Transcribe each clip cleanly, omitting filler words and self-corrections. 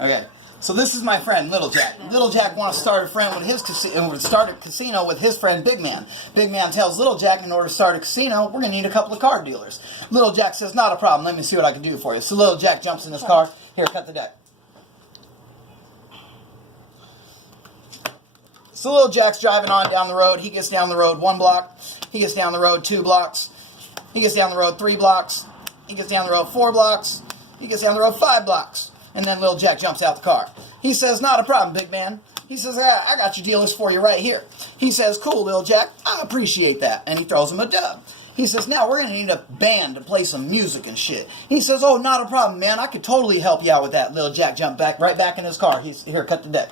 Okay, so this is my friend Little Jack. Little Jack wants to start a casino with his friend Big Man. Big Man tells Little Jack in order to start a casino, we're gonna need a couple of card dealers. Little Jack says, not a problem. Let me see what I can do for you. So Little Jack jumps in his car. Here, cut the deck. So Little Jack's driving on down the road. He gets down the road 1 block. He gets down the road 2 blocks. He gets down the road 3 blocks. He gets down the road 4 blocks. He gets down the road 5 blocks. And then Little Jack jumps out the car. He says, not a problem, Big Man. He says, I got your dealers for you right here. He says, cool, Little Jack. I appreciate that. And he throws him a dub. He says, now we're going to need a band to play some music and shit. He says, oh, not a problem, man. I could totally help you out with that. Little Jack jumped right back in his car. Here, cut the deck.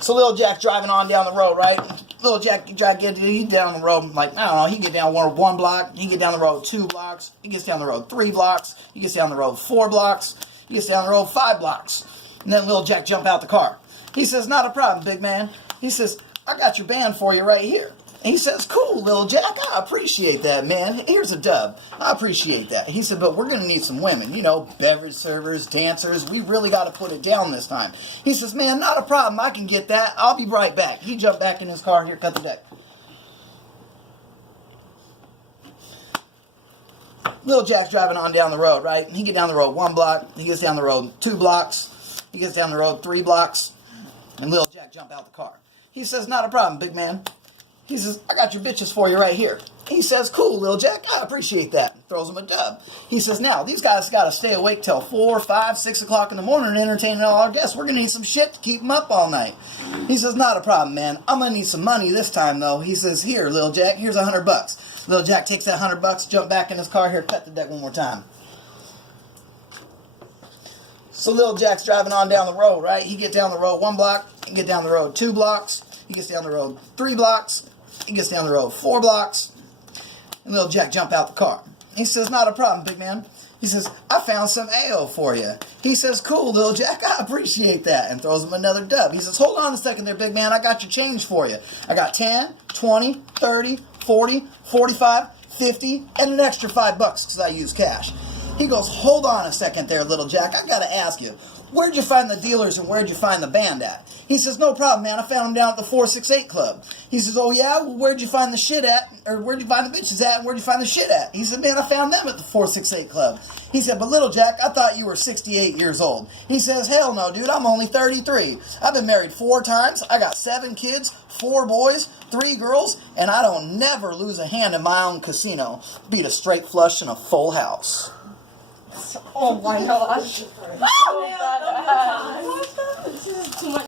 So Little Jack's driving on down the road, right? Little Jack, he's down the road, like, I don't know, he get down 1 block, he get down the road 2 blocks, he gets down the road 3 blocks, he gets down the road 4 blocks, he gets down the road 5 blocks. And then Little Jack jump out the car. He says, not a problem, Big Man. He says, I got your band for you right here. And he says, cool, Little Jack, I appreciate that, man. Here's a dub. I appreciate that. He said, but we're going to need some women, you know, beverage servers, dancers. We really got to put it down this time. He says, man, not a problem. I can get that. I'll be right back. He jumped back in his car. Here, cut the deck. Little Jack's driving on down the road, right? He gets down the road 1 block. He gets down the road 2 blocks. He gets down the road 3 blocks. And Little Jack jump out the car. He says, not a problem, Big Man. He says, I got your bitches for you right here. He says, cool, Little Jack, I appreciate that. And throws him a dub. He says, now, these guys got to stay awake till 4, 5, 6 o'clock in the morning entertaining all our guests. We're going to need some shit to keep them up all night. He says, not a problem, man. I'm going to need some money this time, though. He says, here, Little Jack, here's $100. Little Jack takes that $100, jump back in his car. Here, cut the deck 1 more time. So Little Jack's driving on down the road, right? He gets down the road 1 block. He gets down the road 2 blocks. He gets down the road 3 blocks. He gets down the road 4 blocks, and Little Jack jump out the car. He says, not a problem, Big Man. He says, I found some AO for you. He says, cool, Little Jack, I appreciate that, and throws him another dub. He says, hold on a second there, Big Man, I got your change for you. I got 10, 20, 30, 40, 45, 50, and an extra $5 because I use cash. He goes, hold on a second there, Little Jack, I got to ask you, where'd you find the dealers and where'd you find the band at? He says, no problem, man. I found them down at the 468 Club. He says, oh, yeah? Well, where'd you find the shit at? Or where'd you find the bitches at? And where'd you find the shit at? He said, man, I found them at the 468 Club. He said, but Little Jack, I thought you were 68 years old. He says, hell no, dude. I'm only 33. I've been married 4 times. I got 7 kids, 4 boys, 3 girls, and I don't never lose a hand in my own casino. Beat a straight flush in a full house. Oh my gosh.